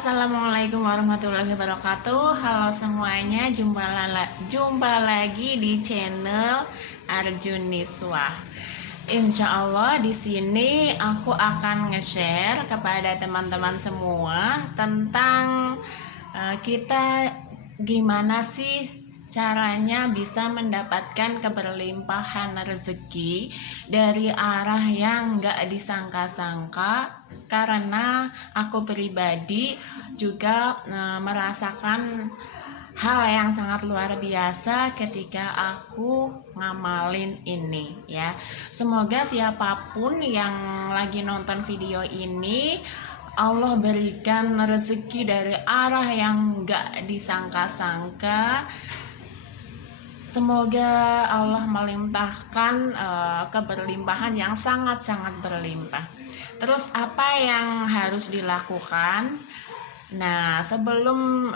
Assalamualaikum warahmatullahi wabarakatuh. Halo semuanya, jumpa lagi di channel Arjuniswa. Insya Allah di sini aku akan nge-share kepada teman-teman semua tentang kita gimana sih caranya bisa mendapatkan keberlimpahan rezeki dari arah yang gak disangka-sangka. Karena aku pribadi juga merasakan hal yang sangat luar biasa ketika aku ngamalin ini ya. Semoga siapapun yang lagi nonton video ini Allah berikan rezeki dari arah yang gak disangka-sangka. Semoga Allah melimpahkan keberlimpahan yang sangat-sangat berlimpah. Terus apa yang harus dilakukan? Nah, sebelum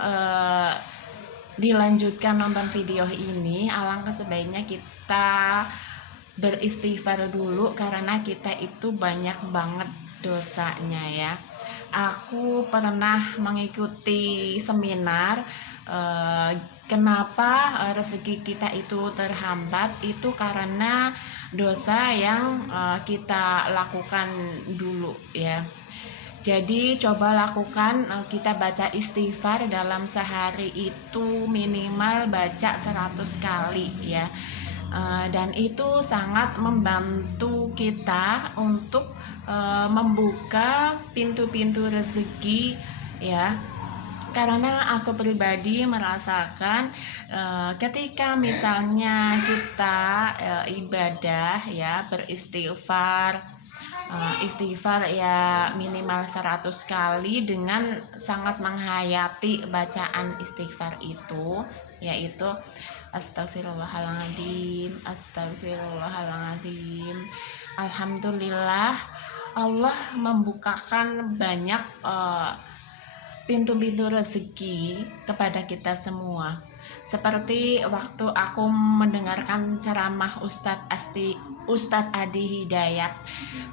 dilanjutkan nonton video ini, alangkah sebaiknya kita beristighfar dulu karena kita itu banyak banget dosanya ya. Aku pernah mengikuti seminar kenapa rezeki kita itu terhambat, itu karena dosa yang kita lakukan dulu ya. Jadi coba lakukan, kita baca istighfar dalam sehari itu minimal baca 100 kali ya. Dan itu sangat membantu kita untuk membuka pintu-pintu rezeki ya. Karena aku pribadi merasakan ketika misalnya kita ibadah ya, beristighfar, istighfar ya minimal 100 kali dengan sangat menghayati bacaan istighfar itu, yaitu astagfirullahaladzim, astagfirullahaladzim. Alhamdulillah Allah membukakan banyak pintu-pintu rezeki kepada kita semua. Seperti waktu aku mendengarkan ceramah Ustadz Adi Hidayat,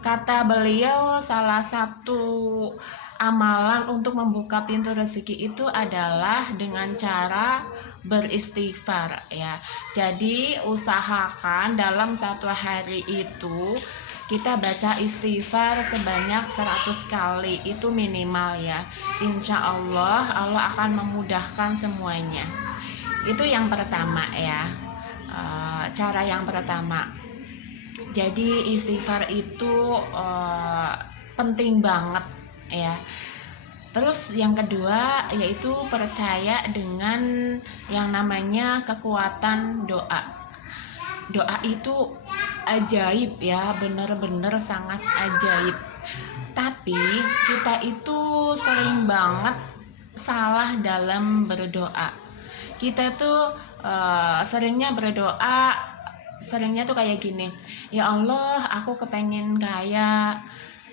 kata beliau salah satu amalan untuk membuka pintu rezeki itu adalah dengan cara beristighfar ya. Jadi usahakan dalam satu hari itu kita baca istighfar sebanyak 100 kali, itu minimal ya. Insya Allah Allah akan memudahkan semuanya. Itu yang pertama ya, cara yang pertama. Jadi istighfar itu penting banget ya. Terus yang kedua yaitu percaya dengan yang namanya kekuatan doa. Doa itu ajaib ya, bener-bener sangat ajaib. Tapi kita itu sering banget salah dalam berdoa. Kita tuh seringnya berdoa, seringnya tuh kayak gini, ya Allah aku kepengen kaya,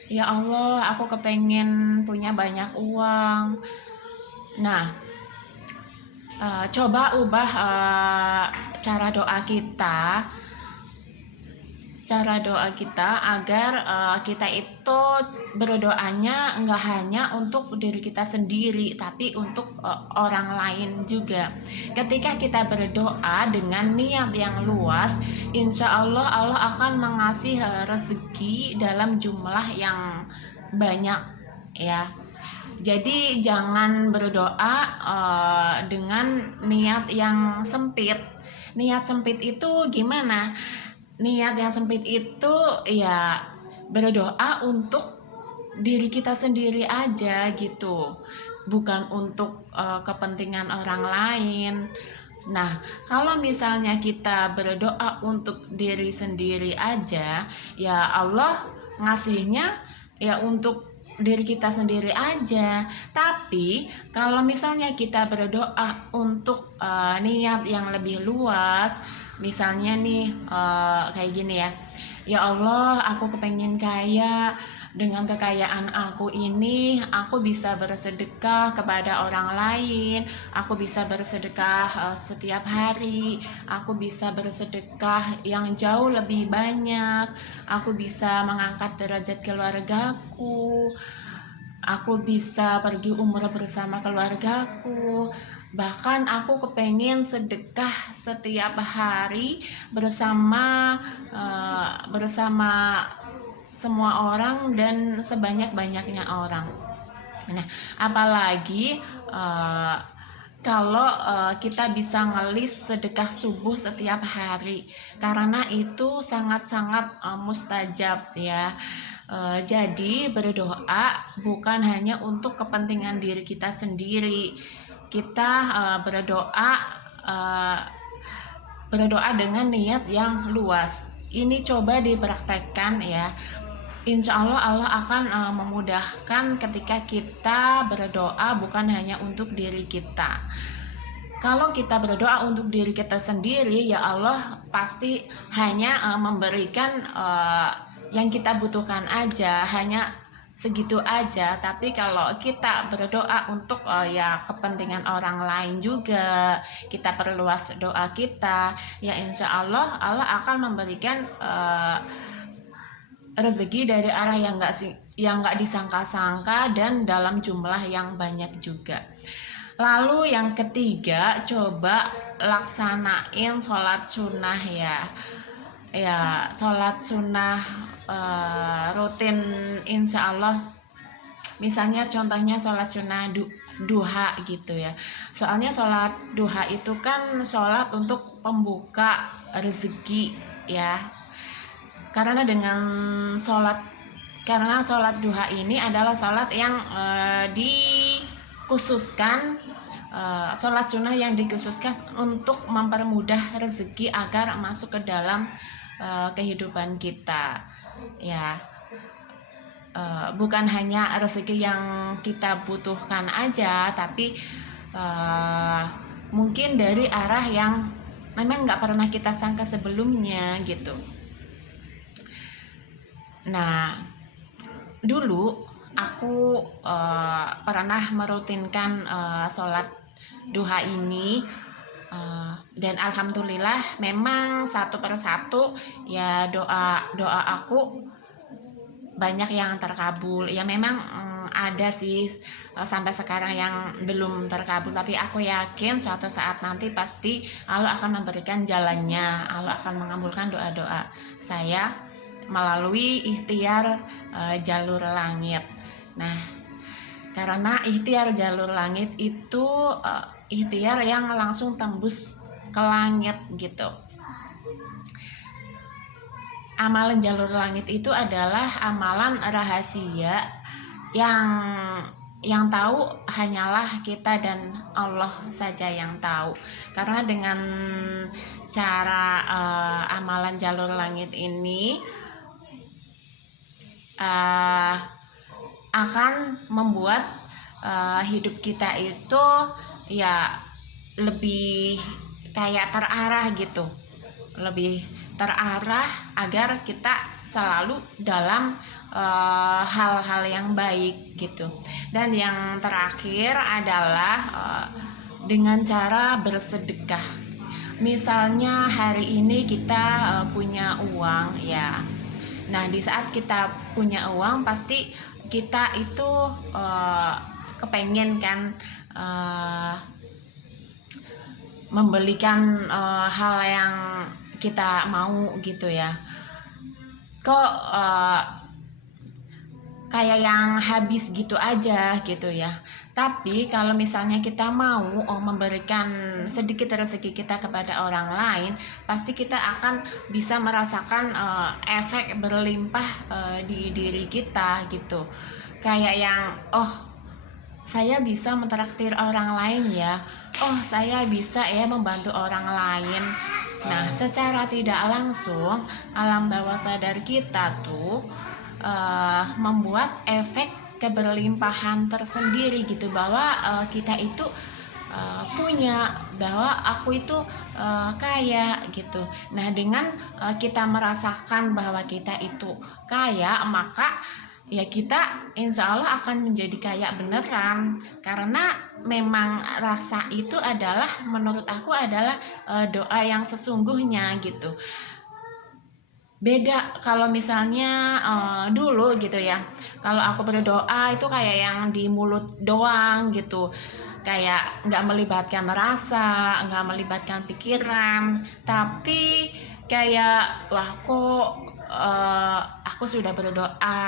ya Allah aku kepengen punya banyak uang. Nah, coba ubah cara doa kita agar kita itu berdoanya enggak hanya untuk diri kita sendiri tapi untuk orang lain juga. Ketika kita berdoa dengan niat yang luas, insya Allah Allah akan mengasih rezeki dalam jumlah yang banyak ya. Jadi jangan berdoa dengan niat yang sempit. Niat sempit itu gimana? Niat yang sempit itu ya berdoa untuk diri kita sendiri aja gitu, bukan untuk kepentingan orang lain. Nah, kalau misalnya kita berdoa untuk diri sendiri aja, ya Allah ngasihnya ya untuk diri kita sendiri aja. Tapi kalau misalnya kita berdoa untuk niat yang lebih luas, misalnya nih kayak gini ya, ya Allah aku kepengen kaya, dengan kekayaan aku ini aku bisa bersedekah kepada orang lain, aku bisa bersedekah setiap hari, aku bisa bersedekah yang jauh lebih banyak, aku bisa mengangkat derajat keluargaku. aku bisa pergi umrah bersama keluargaku. Bahkan aku kepengen sedekah setiap hari bersama bersama semua orang dan sebanyak-banyaknya orang. Nah, apalagi kalau kita bisa ngelis sedekah subuh setiap hari, karena itu sangat-sangat mustajab ya. Jadi berdoa bukan hanya untuk kepentingan diri kita sendiri. Kita berdoa dengan niat yang luas. Ini coba dipraktekkan ya. Insya Allah Allah akan memudahkan ketika kita berdoa bukan hanya untuk diri kita. Kalau kita berdoa untuk diri kita sendiri, ya Allah pasti hanya memberikan yang kita butuhkan aja, hanya segitu aja. Tapi kalau kita berdoa untuk ya kepentingan orang lain juga, kita perluas doa kita, ya insya Allah Allah akan memberikan rezeki dari arah yang nggak disangka-sangka dan dalam jumlah yang banyak juga. Lalu yang ketiga, coba laksanain sholat sunnah ya. Ya, sholat sunnah rutin insya Allah. Misalnya contohnya sholat sunnah duha gitu ya. Soalnya sholat duha itu kan sholat untuk pembuka rezeki ya. Karena sholat duha ini adalah sholat yang dikhususkan, sholat sunnah yang dikhususkan untuk mempermudah rezeki agar masuk ke dalam kehidupan kita ya. Bukan hanya rezeki yang kita butuhkan aja, tapi mungkin dari arah yang memang nggak pernah kita sangka sebelumnya gitu. Nah, dulu aku pernah merutinkan sholat duha ini dan alhamdulillah memang satu persatu ya doa aku banyak yang terkabul. Ya memang ada sih sampai sekarang yang belum terkabul, tapi aku yakin suatu saat nanti pasti Allah akan memberikan jalannya, Allah akan mengabulkan doa-doa saya melalui ikhtiar jalur langit. Nah, karena ikhtiar jalur langit itu ikhtiar yang langsung tembus ke langit gitu. Amalan jalur langit itu adalah amalan rahasia yang tahu hanyalah kita dan Allah saja yang tahu. Karena dengan cara amalan jalur langit ini akan membuat hidup kita itu ya lebih kayak terarah gitu, lebih terarah agar kita selalu dalam hal-hal yang baik gitu. Dan yang terakhir adalah dengan cara bersedekah. Misalnya hari ini kita punya uang ya. Nah, di saat kita punya uang pasti kita itu kepengen kan membelikan hal yang kita mau gitu ya. Kok kayak yang habis gitu aja gitu ya. Tapi kalau misalnya kita mau memberikan sedikit rezeki kita kepada orang lain, pasti kita akan bisa merasakan efek berlimpah di diri kita gitu. Kayak yang saya bisa mentraktir orang lain ya. Saya bisa ya membantu orang lain. Nah, secara tidak langsung alam bawah sadar kita tuh membuat efek keberlimpahan tersendiri gitu, bahwa kita itu punya, bahwa aku itu kaya gitu. Nah, dengan kita merasakan bahwa kita itu kaya, maka ya kita insya Allah akan menjadi kaya beneran. Karena memang rasa itu adalah, menurut aku adalah doa yang sesungguhnya gitu. beda kalau misalnya dulu gitu ya, kalau aku berdoa itu kayak yang di mulut doang gitu, kayak nggak melibatkan rasa, nggak melibatkan pikiran, tapi kayak wah kok aku sudah berdoa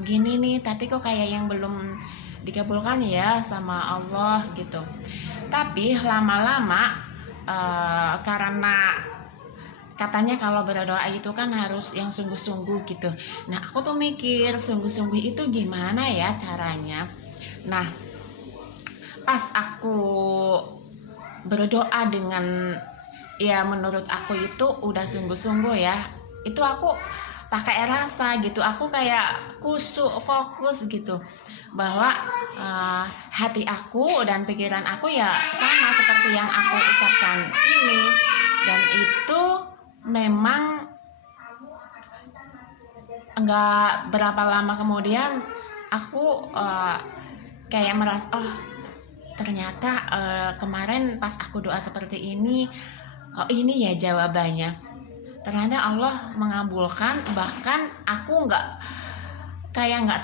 gini nih tapi kok kayak yang belum dikabulkan ya sama Allah gitu. Tapi lama-lama karena katanya kalau berdoa itu kan harus yang sungguh-sungguh gitu. Nah, aku tuh mikir sungguh-sungguh itu gimana ya caranya. Nah, pas aku berdoa dengan ya menurut aku itu udah sungguh-sungguh ya. Itu aku pakai rasa gitu. Aku kayak kusuk, fokus gitu. Bahwa hati aku dan pikiran aku ya sama seperti yang aku ucapkan ini. Dan itu memang nggak berapa lama kemudian aku kayak merasa oh ternyata kemarin pas aku doa seperti ini oh ini ya jawabannya, ternyata Allah mengabulkan, bahkan aku nggak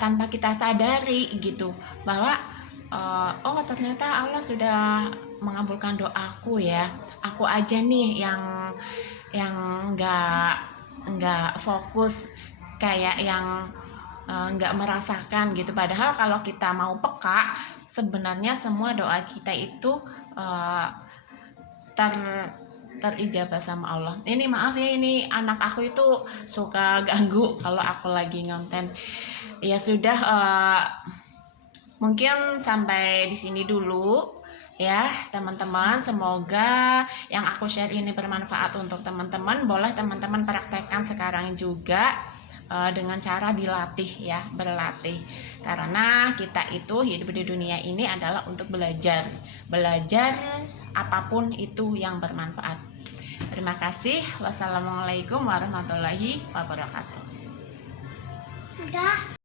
tanpa kita sadari gitu bahwa oh ternyata Allah sudah mengabulkan doaku ya, aku aja nih yang nggak fokus, kayak yang nggak merasakan gitu. Padahal kalau kita mau peka sebenarnya semua doa kita itu terijabah sama Allah. Ini maaf ya, ini anak aku itu suka ganggu kalau aku lagi ngonten. Ya sudah, mungkin sampai di sini dulu ya teman-teman. Semoga yang aku share ini bermanfaat untuk teman-teman. Boleh teman-teman praktekkan sekarang juga dengan cara dilatih ya, berlatih. Karena kita itu hidup di dunia ini adalah untuk belajar apapun itu yang bermanfaat. Terima kasih. Wassalamualaikum warahmatullahi wabarakatuh. Udah.